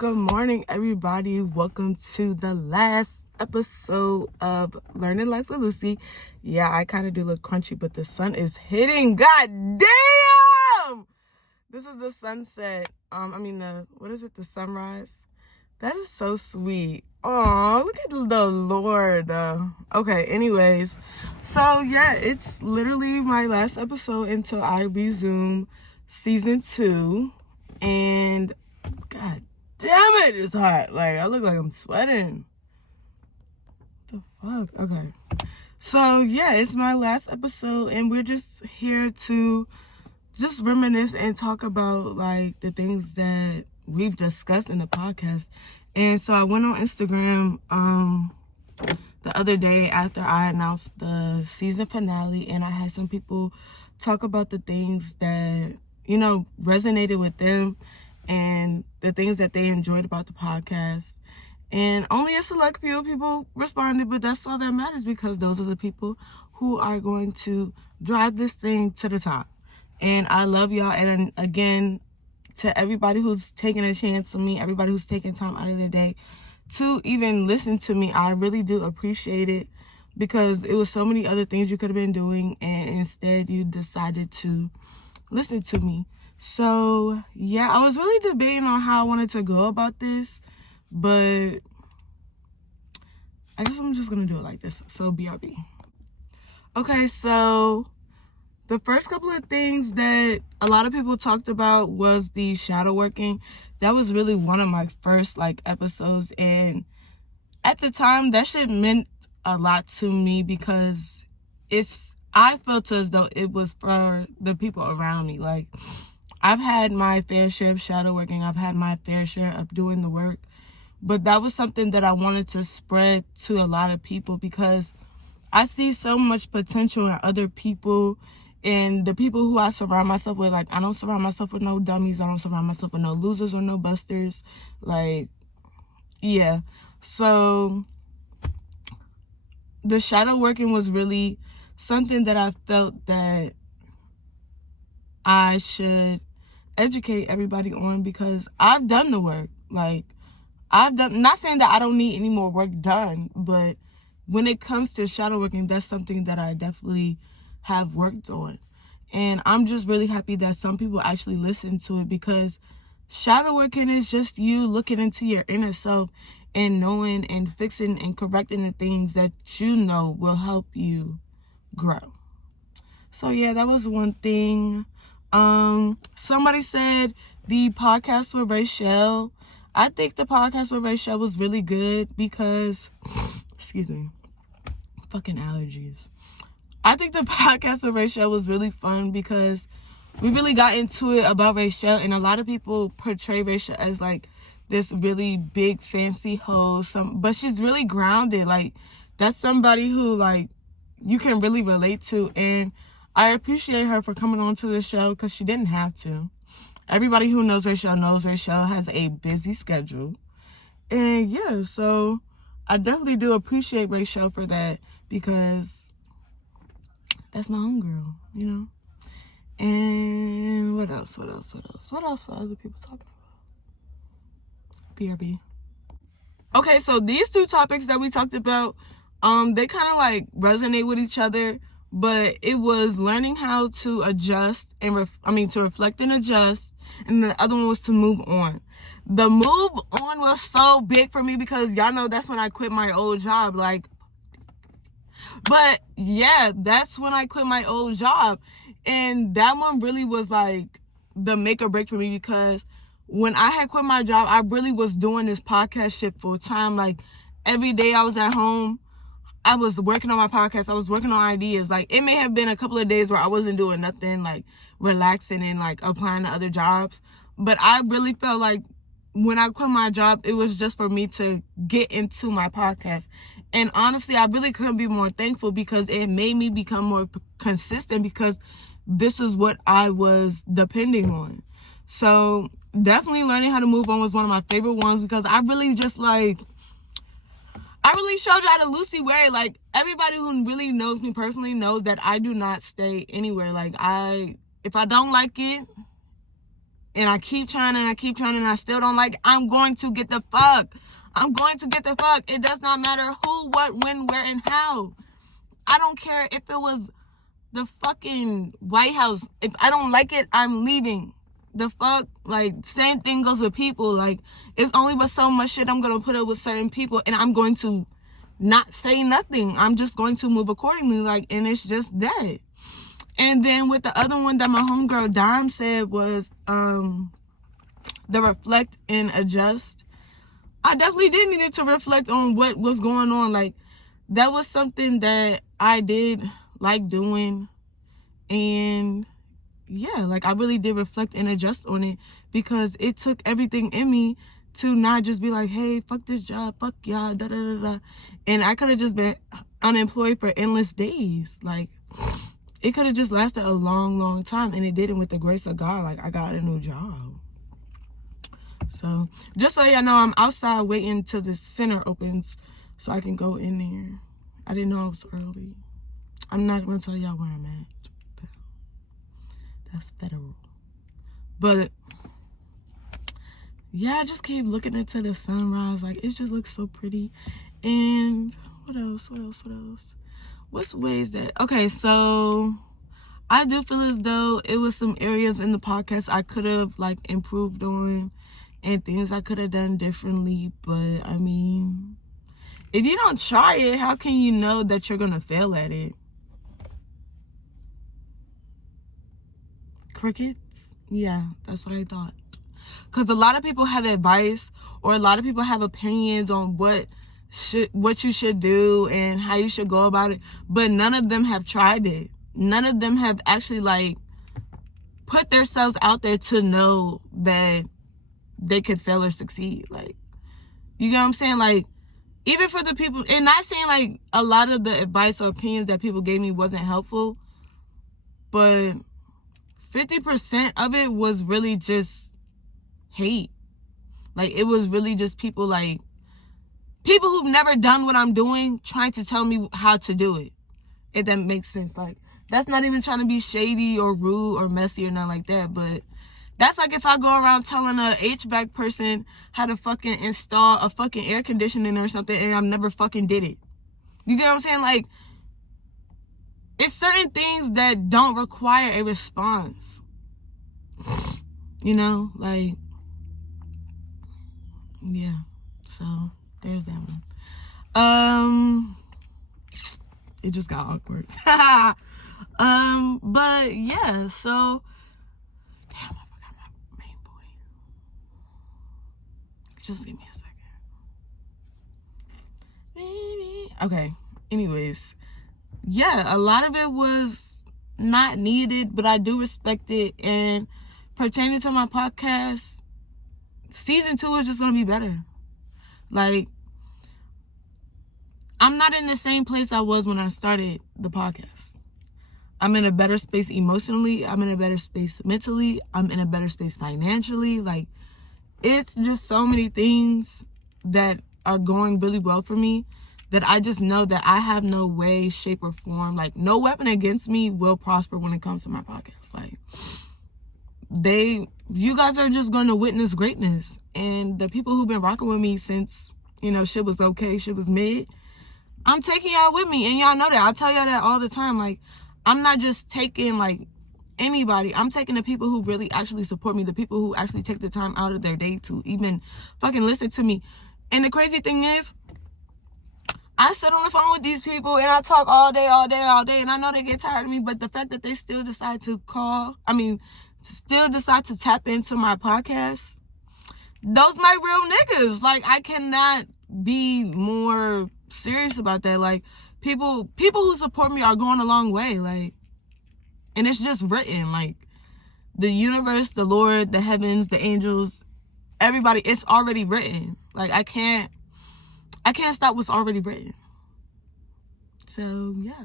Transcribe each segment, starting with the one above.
Good morning, everybody. Welcome to the last episode of Learning Life with Lucy. Yeah, I kind of do look crunchy, but the sun is hitting. God damn! This is the sunset. The sunrise. That is so sweet. Oh, look at the Lord. Okay, anyways. So, yeah, it's literally my last episode until I resume season 2. And, God damn it, it's hot. Like, I look like I'm sweating. What the fuck? Okay. So, yeah, it's my last episode, and we're just here to just reminisce and talk about, like, the things that we've discussed in the podcast. And so I went on Instagram the other day after I announced the season finale, and I had some people talk about the things that, resonated with them and the things that they enjoyed about the podcast. And only a select few people responded, but that's all that matters because those are the people who are going to drive this thing to the top. And I love y'all. And again, to everybody who's taking a chance on me, everybody who's taking time out of their day to even listen to me, I really do appreciate it because it was so many other things you could have been doing, and instead you decided to listen to me. So, yeah, I was really debating on how I wanted to go about this, but I guess I'm just going to do it like this. So, BRB. Okay, so the first couple of things that a lot of people talked about was the shadow working. That was really one of my first, episodes. And at the time, that shit meant a lot to me because I felt as though it was for the people around me. Like, I've had my fair share of shadow working. I've had my fair share of doing the work. But that was something that I wanted to spread to a lot of people because I see so much potential in other people and the people who I surround myself with. Like, I don't surround myself with no dummies. I don't surround myself with no losers or no busters. Like, yeah. So the shadow working was really something that I felt that I should educate everybody on because I've done the work. Like, not saying that I don't need any more work done, but when it comes to shadow working, that's something that I definitely have worked on. And I'm just really happy that some people actually listen to it because shadow working is just you looking into your inner self and knowing and fixing and correcting the things that you know will help you grow. So yeah, that was one thing. Somebody said the podcast with Rachel. I think the podcast with Rachel was really good because, excuse me, fucking allergies. I think the podcast with Rachel was really fun because we really got into it about Rachel, and a lot of people portray Rachel as like this really big fancy hoe, but she's really grounded. Like, that's somebody who like you can really relate to, and I appreciate her for coming on to the show because she didn't have to. Everybody who knows Rachel has a busy schedule. And yeah, so I definitely do appreciate Rachel for that because that's my homegirl, And what else? What are other people talking about? BRB. Okay, so these two topics that we talked about, they kind of like resonate with each other, but it was learning how to adjust and to reflect and adjust, and the other one was to move on. The move on was so big for me because y'all know that's when I quit my old job. But yeah, that's when I quit my old job, and that one really was like the make or break for me because when I had quit my job, I really was doing this podcast shit full time. Like, every day I was at home, I was working on my podcast. I was working on ideas. Like, it may have been a couple of days where I wasn't doing nothing, like relaxing and like applying to other jobs. But I really felt like when I quit my job, it was just for me to get into my podcast. And honestly, I really couldn't be more thankful because it made me become more consistent because this is what I was depending on. So definitely learning how to move on was one of my favorite ones because I really showed y'all the Lucy way. Like, everybody who really knows me personally knows that I do not stay anywhere. Like, if I don't like it, and I keep trying and I still don't like it, I'm going to get the fuck. I'm going to get the fuck. It does not matter who, what, when, where, and how. I don't care if it was the fucking White House. If I don't like it, I'm leaving. The fuck? Like, same thing goes with people. Like, it's only but so much shit I'm gonna put up with certain people, and I'm going to not say nothing. I'm just going to move accordingly. Like, and it's just that. And then with the other one that my homegirl Dime said was the reflect and adjust. I definitely did need to reflect on what was going on. Like, that was something that I did like doing, and yeah, like, I really did reflect and adjust on it, because it took everything in me to not just be like, hey, fuck this job, fuck y'all, da da da da. And I could have just been unemployed for endless days. Like, it could have just lasted a long time, and it didn't. With the grace of God, like, I got a new job. So just so y'all know, I'm outside waiting till the center opens so I can go in there. I didn't know it was early. I'm not gonna tell y'all where I'm at. That's federal. But yeah, I just keep looking into the sunrise. Like, it just looks so pretty. And what else? What's ways that... Okay, so I do feel as though it was some areas in the podcast I could have, like, improved on, and things I could have done differently. But I mean, if you don't try it, how can you know that you're gonna fail at it? Crickets? Yeah, that's what I thought. Because a lot of people have advice, or a lot of people have opinions on what you should do and how you should go about it, but none of them have tried it. None of them have actually, like, put themselves out there to know that they could fail or succeed. Like, you get what I'm saying? Like, even for the people, and not saying like a lot of the advice or opinions that people gave me wasn't helpful, but 50% of it was really just hate. Like, it was really just people who've never done what I'm doing trying to tell me how to do it, if that makes sense. Like, that's not even trying to be shady or rude or messy or nothing like that, but that's like if I go around telling a HVAC person how to fucking install a fucking air conditioning or something, and I've never fucking did it. You get what I'm saying? Like, it's certain things that don't require a response. You know? Like, yeah. So, there's that one. It just got awkward. But yeah, so... Damn, I forgot my main point. Just give me a second. Maybe. Okay. Anyways. Yeah, a lot of it was not needed, but I do respect it. And pertaining to my podcast, season 2 is just going to be better. Like, I'm not in the same place I was when I started the podcast. I'm in a better space emotionally. I'm in a better space mentally. I'm in a better space financially. Like, it's just so many things that are going really well for me that I just know that I have no way, shape, or form. Like, no weapon against me will prosper when it comes to my podcast. Like, you guys are just going to witness greatness. And the people who've been rocking with me since, shit was okay, shit was mid, I'm taking y'all with me. And y'all know that. I tell y'all that all the time. Like, I'm not just taking, like, anybody. I'm taking the people who really actually support me, the people who actually take the time out of their day to even fucking listen to me. And the crazy thing is, I sit on the phone with these people and I talk all day, and I know they get tired of me, but the fact that they still decide to tap into my podcast, those my real niggas. Like, I cannot be more serious about that. Like, people who support me are going a long way. Like, and it's just written. Like, the universe, the Lord, the heavens, the angels, everybody, it's already written. Like, I can't stop what's already written. So, yeah.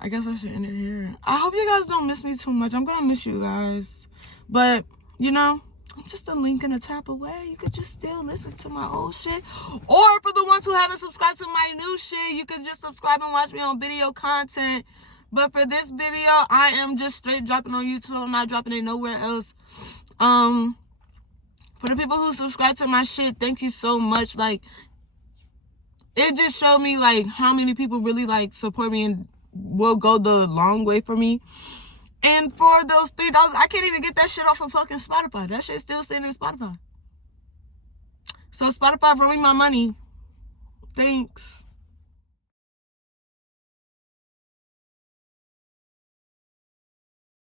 I guess I should end it here. I hope you guys don't miss me too much. I'm gonna miss you guys. But, I'm just a link and a tap away. You could just still listen to my old shit. Or for the ones who haven't subscribed to my new shit, you could just subscribe and watch me on video content. But for this video, I am just straight dropping on YouTube. I'm not dropping it nowhere else. For the people who subscribe to my shit, thank you so much. Like, it just showed me, like, how many people really, like, support me and will go the long way for me. And for those $3, I can't even get that shit off of fucking Spotify. That shit's still sitting in Spotify. So Spotify, bring me my money. Thanks.